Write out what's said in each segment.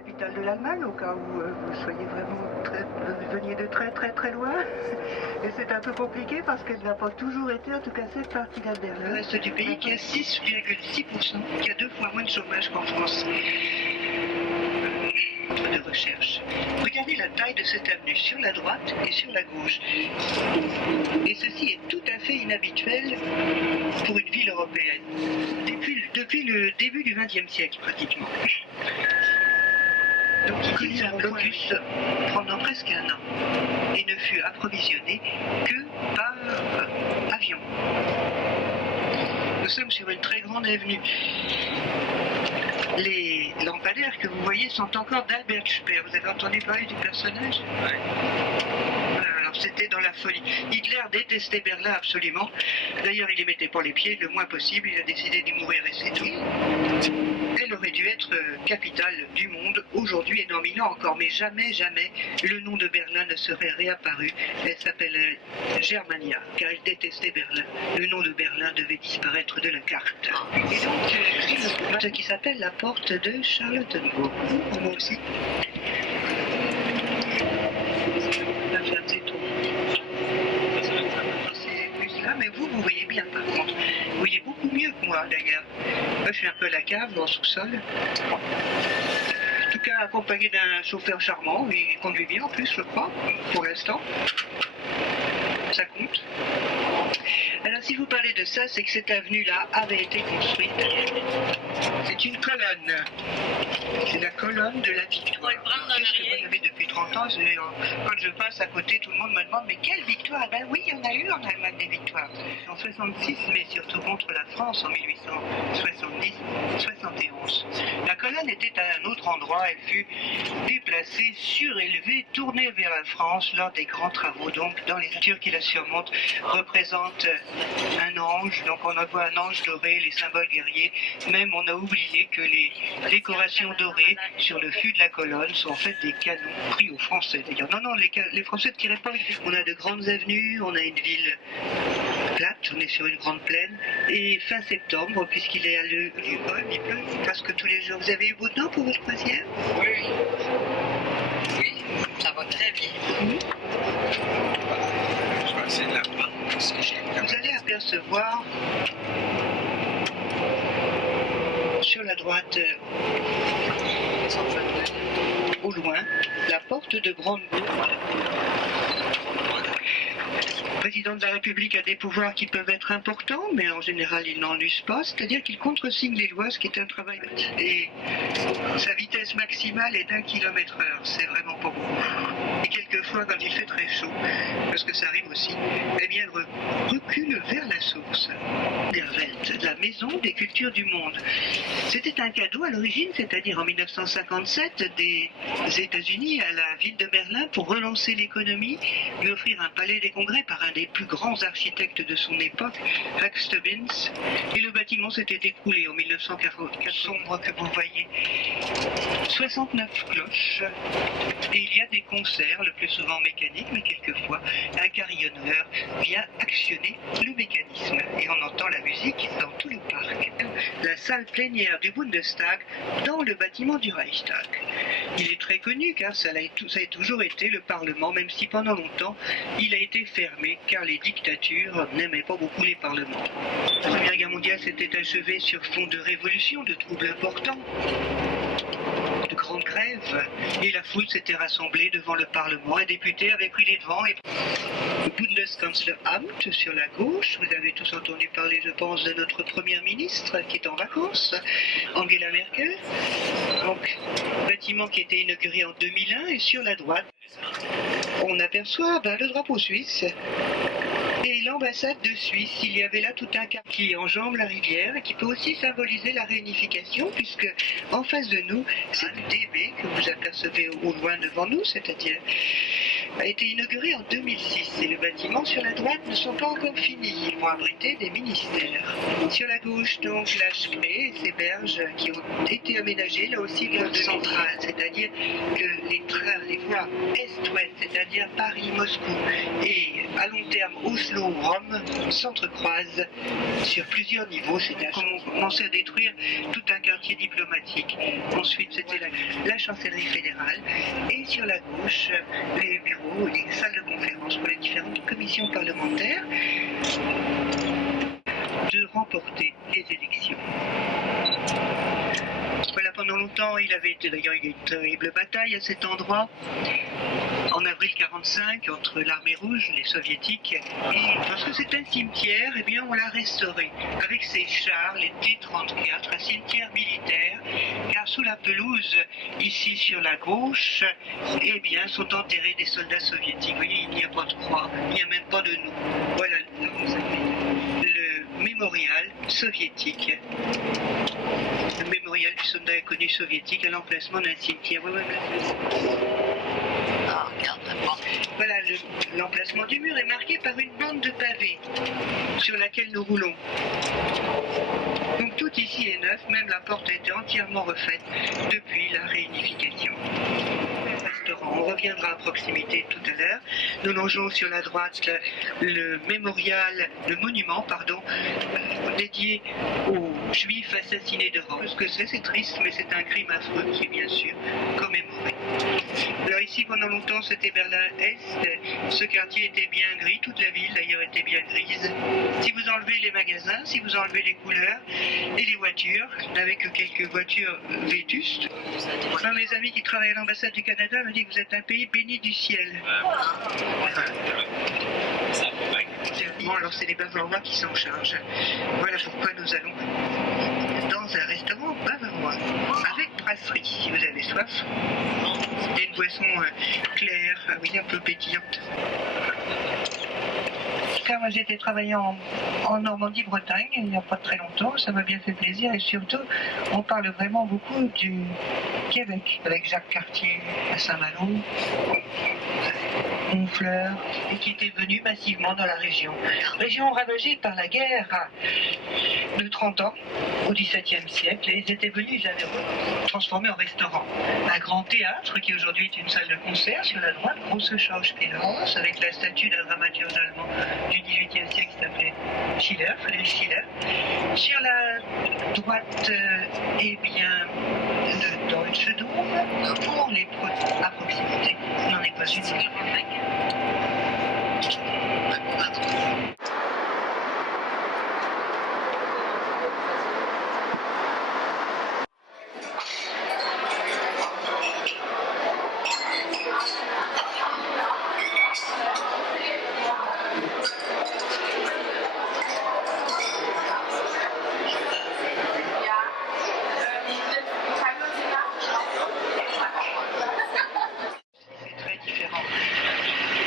capitale de l'Allemagne, au cas où vous soyez veniez de très loin. Et c'est un peu compliqué parce qu'elle n'a pas toujours été, en tout cas cette partie-là de Berlin. Le reste du pays qui a 6,6%, qui a 2 fois moins de chômage qu'en France. De recherche. Regardez la taille de cette avenue sur la droite et sur la gauche. Et ceci est tout à fait inhabituel pour une ville européenne. Depuis le début du XXe siècle, pratiquement. Donc ici, c'est un blocus pendant presque un an et ne fut approvisionné que par avion. Nous sommes sur une très grande avenue. Les lampadaires que vous voyez sont encore d'Albert Speer. Vous avez entendu parler du personnage? Oui. Alors c'était dans la folie. Hitler détestait Berlin absolument. D'ailleurs, il y mettait pas les pieds le moins possible. Il a décidé d'y mourir et c'est tout. Elle aurait dû être capitale du monde aujourd'hui et dans 1000 ans encore. Mais jamais, le nom de Berlin ne serait réapparu. Elle s'appelait Germania, car elle détestait Berlin. Le nom de Berlin devait disparaître de la carte. Et donc, ce qui s'appelle la porte de Charlottenburg. Moi aussi. Mais vous voyez bien par contre. Vous voyez beaucoup mieux que moi d'ailleurs. Moi je suis un peu à la cave dans le sous-sol. En tout cas accompagné d'un chauffeur charmant. Il conduit bien en plus je crois, pour l'instant. Ça compte. Alors si vous parlez de ça, c'est que cette avenue-là avait été construite. C'est une colonne. C'est la colonne de la Victoire. Qu'est-ce que vous avez depuis 30 ans? Quand je passe à côté, tout le monde me demande mais quelle victoire? Ben oui, il y en a eu en Allemagne des victoires. En 66, mais surtout contre la France en 1870-71. La colonne était à un autre endroit. Elle fut déplacée, surélevée, tournée vers la France lors des grands travaux. Donc dans les natures qui la surmontent représentent un ange, donc on voit un ange doré, les symboles guerriers. Même on a oublié que les décorations dorées sur le fût de la colonne sont en fait des canons pris aux Français. D'ailleurs, non, les Français ne tiraient pas. On a de grandes avenues, on a une ville plate, on est sur une grande plaine. Et fin septembre, puisqu'il est à il pleut presque tous les jours. Vous avez eu beau temps pour votre croisière? Oui, ça va très bien. Je vais essayer de la prendre parce que vous allez apercevoir sur la droite, au loin, la porte de Brandebourg. Le président de la République a des pouvoirs qui peuvent être importants, mais en général, il n'en use pas. C'est-à-dire qu'il contresigne les lois, ce qui est un travail. Et sa vitesse maximale est d'1 km/h. C'est vraiment pas beaucoup. Et quelquefois, quand il fait très chaud, parce que ça arrive aussi, eh bien, elle recule vers la source. Der Welt, la maison des cultures du monde. C'était un cadeau à l'origine, c'est-à-dire en 1957, des États-Unis à la ville de Berlin pour relancer l'économie, lui offrir un palais des congrès par un des plus grands architectes de son époque, Max Stubbins, et le bâtiment s'était écroulé en 1944, sombre que vous voyez. 69 cloches, et il y a des concerts, le plus souvent mécaniques, mais quelquefois un carillonneur vient actionner le mécanisme, et on entend la musique dans tout le parc. La salle plénière du Bundestag dans le bâtiment du Reichstag. Il est très connu car ça a toujours été le Parlement, même si pendant longtemps il a été fermé car les dictatures n'aimaient pas beaucoup les parlements. La Première Guerre mondiale s'était achevée sur fond de révolution, de troubles importants, de grandes grèves, et la foule s'était rassemblée devant le Parlement. Un député avait pris les devants et le Bundeskanzleramt sur la gauche. Vous avez tous entendu parler, je pense, de notre première ministre qui est en vacances, Angela Merkel. Donc, bâtiment qui a été inauguré en 2001, et sur la droite, on aperçoit le drapeau suisse et l'ambassade de Suisse. Il y avait là tout un cap qui enjambe la rivière et qui peut aussi symboliser la réunification, puisque en face de nous, c'est le DB que vous apercevez au loin devant nous, c'est-à-dire a été inauguré en 2006 et le bâtiment sur la droite ne sont pas encore finis. Ils vont abriter des ministères. Sur la gauche, donc, la Spree et ses berges qui ont été aménagées là aussi vers le central, c'est-à-dire que les voies est-ouest, c'est-à-dire Paris-Moscou, et à long terme Oslo-Rome, s'entrecroisent sur plusieurs niveaux. C'est-à-dire qu'on commençait à détruire tout un quartier diplomatique. Ensuite, c'était la chancellerie fédérale, et sur la gauche, les bureaux, les salles de conférence pour les différentes commissions parlementaires de remporter les élections. Voilà, pendant longtemps, il avait été d'ailleurs une terrible bataille à cet endroit, en avril 1945, entre l'armée rouge, les soviétiques, et parce que c'est un cimetière, eh bien, on l'a restauré, avec ses chars, les T-34, un cimetière militaire, car sous la pelouse, ici sur la gauche, eh bien, sont enterrés des soldats soviétiques. Vous voyez, il n'y a pas de croix, il n'y a même pas de nom. Voilà, le mémorial soviétique. Le mémorial du soldat inconnu soviétique à l'emplacement d'un cimetière. Voilà, l'emplacement du mur est marqué par une bande de pavés sur laquelle nous roulons. Donc tout ici est neuf, même la porte a été entièrement refaite depuis la réunification. On reviendra à proximité tout à l'heure. Nous longeons sur la droite le monument, dédié aux Juifs assassinés de Rome. Ce que c'est triste, mais c'est un crime affreux qui est bien sûr commémoré. Alors ici, pendant longtemps, c'était Berlin-Est. Ce quartier était bien gris, toute la ville d'ailleurs était bien grise. Si vous enlevez les magasins, si vous enlevez les couleurs et les voitures, avec quelques voitures vétustes. Un de mes amis qui travaille à l'ambassade du Canada me dit que vous êtes un pays béni du ciel. Bon, alors c'est les Bavarois qui s'en chargent. Voilà pourquoi nous allons dans un restaurant bavarois, avec brasserie, si vous avez soif. C'est une boisson claire, oui, un peu pétillante. Car moi j'ai été travailler en Normandie-Bretagne il n'y a pas très longtemps, ça m'a bien fait plaisir, et surtout on parle vraiment beaucoup du Québec, avec Jacques Cartier à Saint-Malo, Honfleur, et qui était venu massivement dans la région. Région ravagée par la guerre de 30 ans, au XVIIe siècle, et ils étaient venus, ils avaient transformé en restaurant. Un grand théâtre qui aujourd'hui est une salle de concert sur la droite, grosse Schauspielhaus, avec la statue d'un dramaturge allemand du XVIIIe siècle qui s'appelait Schiller, Friedrich Schiller. Sur la droite, eh bien, le Deutsche Dom, pour les à proximité. Il n'en est pas une.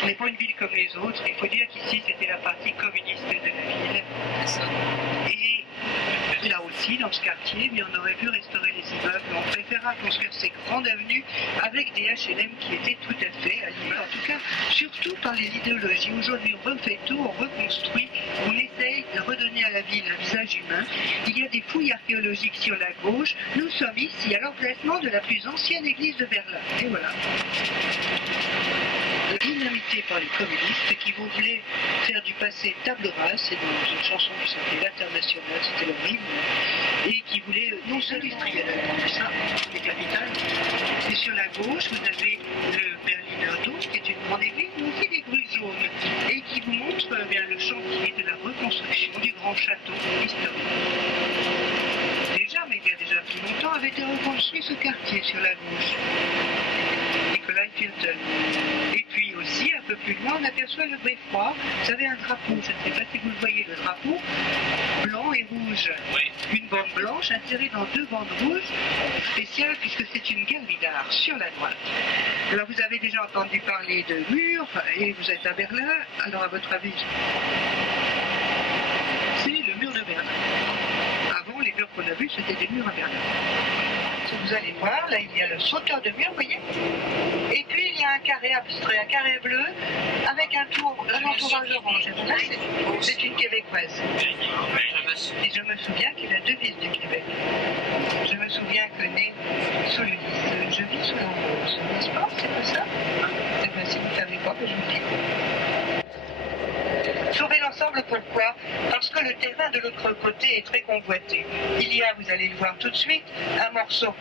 Ce n'est pas une ville comme les autres. Il faut dire qu'ici, c'était la partie communiste de la ville. Et là aussi, dans ce quartier, on aurait pu restaurer les immeubles. On préférera construire ces grandes avenues avec des HLM qui étaient tout à fait animés. En tout cas, surtout par les idéologies. Aujourd'hui, on refait tout, on reconstruit, on essaye de redonner à la ville un visage humain. Il y a des fouilles archéologiques sur la gauche. Nous sommes ici à l'emplacement de la plus ancienne église de Berlin. Et voilà. Dynamité par les communistes qui voulaient faire du passé table rase, c'est dans une chanson qui s'appelait l'Internationale, c'était leur hymne, et qui voulaient non s'industrialiser, mais ça, les capitales. Et sur la gauche, vous avez le Berliner Dom, qui est une grande église, mais aussi des grues jaunes, et qui vous montre bien le chantier de la reconstruction du grand château historique. Déjà, mais il y a déjà plus longtemps, avait été reconstruit ce quartier sur la gauche. Nikolai Filton. Et puis aussi, un peu plus loin, on aperçoit le Beffroi. Vous avez un drapeau, je ne sais pas si vous le voyez, le drapeau, blanc et rouge. Oui. Une bande blanche insérée dans deux bandes rouges, spéciales puisque c'est une galerie d'art sur la droite. Alors vous avez déjà entendu parler de murs, et vous êtes à Berlin, alors à votre avis, c'est le mur de Berlin. Avant, les murs qu'on a vus, c'était des murs à Berlin. Vous allez voir, là il y a le sauteur de mur, vous voyez. Et puis il y a un carré abstrait, un carré bleu, avec un entourage orange. Là, c'est une québécoise. Et je me souviens qu'il a devise du Québec. Je me souviens que né sous le 10, je vis sous la rose, n'est-ce pas? que je vous dis. Sauver l'ensemble, pourquoi? Parce que le terrain de l'autre côté est très convoité. Il y a, vous allez le voir tout de suite, un morceau.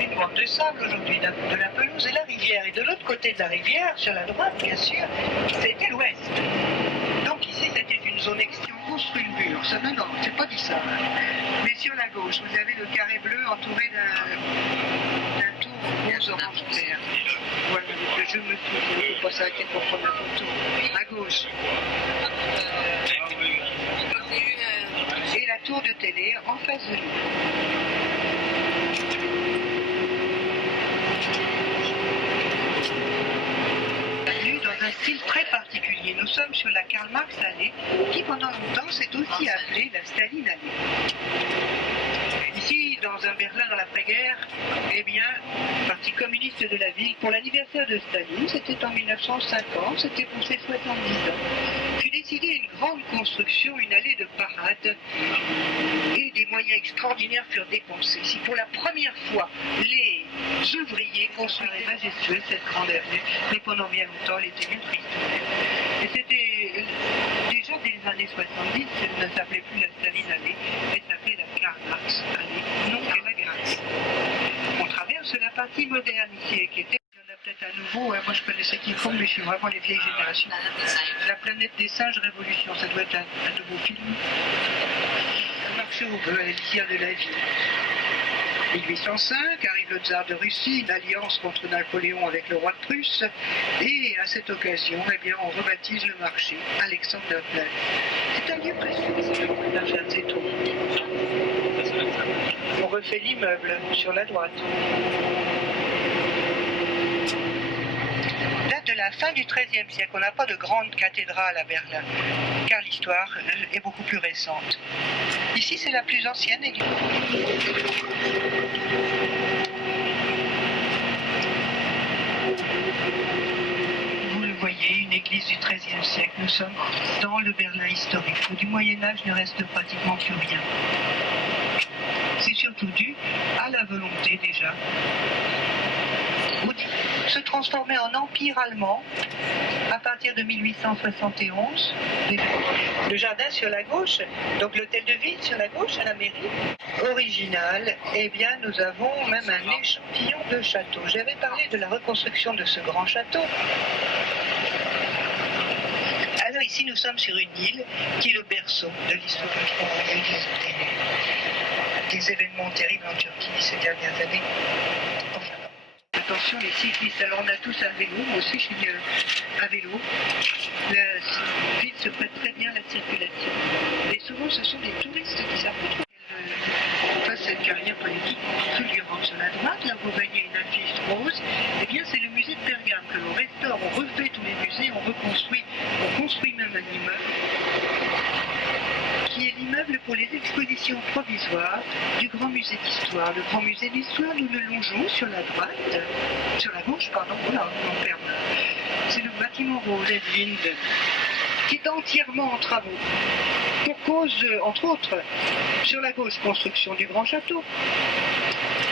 Une bande de sable aujourd'hui, de la pelouse et la rivière. Et de l'autre côté de la rivière, sur la droite bien sûr, c'était l'ouest. Donc ici c'était une zone extrêmement. On construit le mur, ça non, c'est pas dit ça. Mais sur la gauche, vous avez le carré bleu entouré d'un tour rose orange clair. Voilà, je me tourne, il ne faut pas s'arrêter pour prendre la photo. À gauche. Et la tour de télé en face de nous. Dans un style très particulier. Nous sommes sur la Karl Marx allée, qui pendant longtemps s'est aussi appelée la Staline allée. Ici, dans un Berlin dans l'après-guerre, eh bien, le Parti communiste de la ville, pour l'anniversaire de Staline, c'était en 1950, c'était pour ses 70 ans, fut décidé une grande construction, une allée de parade, et des moyens extraordinaires furent dépensés. Si pour la première fois, les ouvriers construisaient majestueux cette grande avenue, mais pendant bien longtemps, elle était bien triste. Et c'était déjà dès les années 70, elle ne s'appelait plus la Staline allée, elle s'appelait la Karl Marx allée, non qu'elle la grâce. On traverse la partie moderne ici, qui était, il y en a peut-être à nouveau, moi je connaissais quiconque, mais je suis vraiment les vieilles générations. La planète des singes révolution, ça doit être un nouveau film. Un marché au bœuf, l'élixir de la vie. 1805, arrive le tsar de Russie, une alliance contre Napoléon avec le roi de Prusse, et à cette occasion, eh bien, on rebaptise le marché Alexanderplatz. C'est un lieu précieux, la Fernsehturm. On refait l'immeuble sur la droite. Date de la fin du XIIIe siècle, on n'a pas de grande cathédrale à Berlin, car l'histoire est beaucoup plus récente. Ici, c'est la plus ancienne église. Vous le voyez, une église du XIIIe siècle. Nous sommes dans le Berlin historique, où du Moyen-Âge ne reste pratiquement plus rien. C'est surtout dû à la volonté déjà se transformer en empire allemand à partir de 1871. Le jardin sur la gauche, donc l'hôtel de ville sur la gauche à la mairie, original, eh bien nous avons même un échantillon de château. J'avais parlé de la reconstruction de ce grand château. Alors ici nous sommes sur une île qui est le berceau de l'histoire de France. Des événements terribles en Turquie ces dernières années. Enfin, attention les cyclistes, alors on a tous un vélo, moi aussi je suis à vélo. La ville se prête très bien à la circulation. Et souvent ce sont des touristes qui s'approchent. Face cette carrière politique fulgurante sur la droite, là vous voyez une affiche rose, eh bien c'est le musée de Pergame que l'on restaure, on refait tous les musées, on reconstruit, on construit même un immeuble qui est l'immeuble pour les expositions provisoires du Grand Musée d'Histoire. Le Grand Musée d'Histoire, nous le longeons sur la droite, sur la gauche, pardon, là, on perd. C'est le bâtiment rose Edwind, qui est entièrement en travaux. Pour cause, entre autres, sur la gauche, construction du grand château,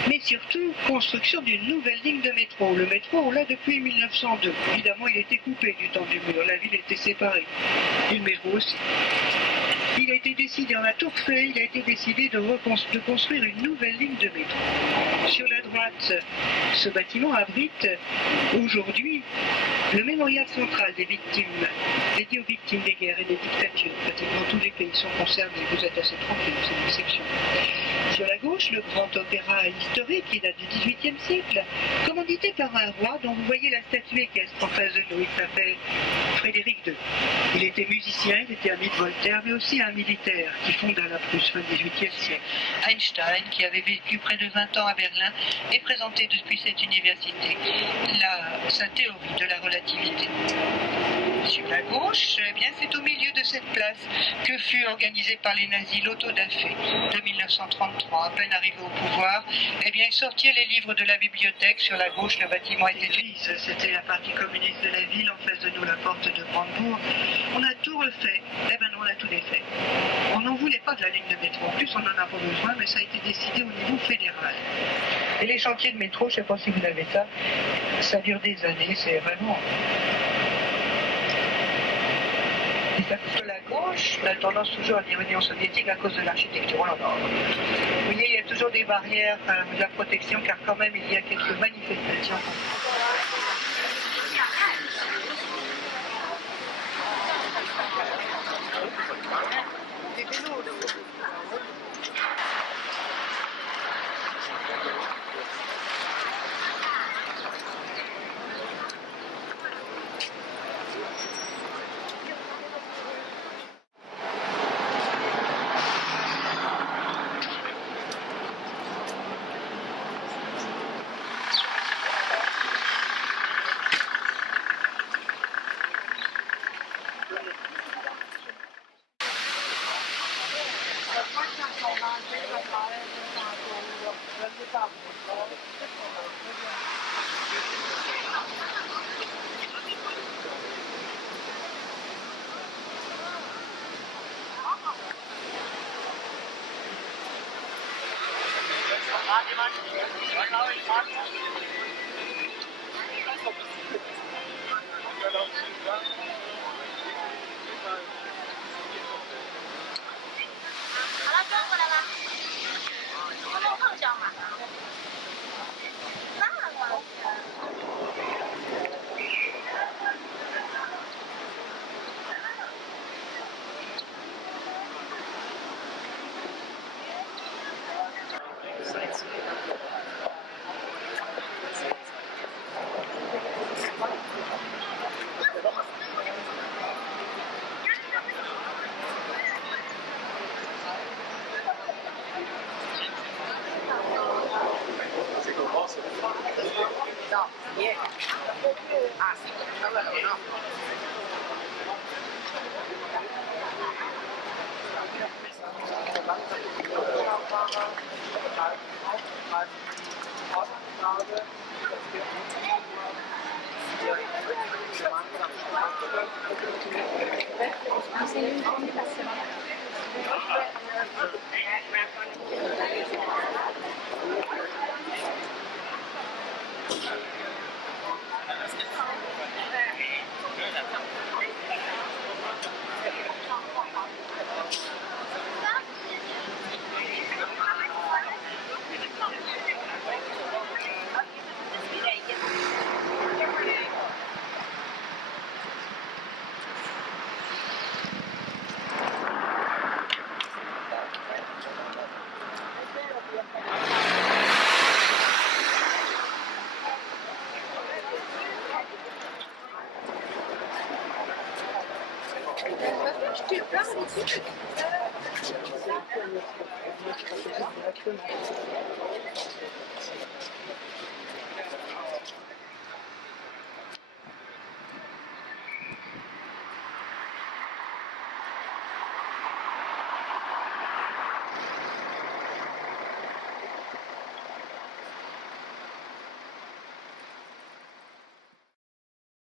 mais surtout construction d'une nouvelle ligne de métro. Le métro, on l'a depuis 1902. Évidemment, il était coupé du temps du mur, la ville était séparée. Et le métro aussi. Il a été décidé, en a tout refait, il a été décidé de construire une nouvelle ligne de métro. Sur la droite, ce bâtiment abrite aujourd'hui le mémorial central des victimes, dédié aux victimes des guerres et des dictatures. Pratiquement tous les pays sont concernés, vous êtes assez tranquille, c'est une exception. Sur la gauche, le grand opéra historique qui date du XVIIIe siècle, commandité par un roi dont vous voyez la statue équestre en face de nous. Il s'appelle Frédéric II. Il était musicien, il était ami de Voltaire, mais aussi un militaire qui fonda la Prusse fin XVIIIe siècle. Einstein, qui avait vécu près de 20 ans à Berlin, est présenté depuis cette université sa théorie de la relativité. Sur la gauche, eh bien, c'est au milieu de cette place que fut organisée par les nazis l'autodafé de 1933. À peine arrivé au pouvoir, eh bien, ils sortirent les livres de la bibliothèque. Sur la gauche, le bâtiment était grise. C'était la partie communiste de la ville, en face de nous, la porte de Brandebourg. On a tout refait. Eh bien, non, on a tout défait. On n'en voulait pas de la ligne de métro. En plus, on n'en a pas besoin, mais ça a été décidé au niveau fédéral. Et les chantiers de métro, je ne sais pas si vous avez ça dure des années, c'est vraiment... Et ça, sur la gauche, on a tendance toujours à dire Union soviétique à cause de l'architecture. Vous voyez, il y a toujours des barrières de la protection, car quand même, il y a quelques manifestations.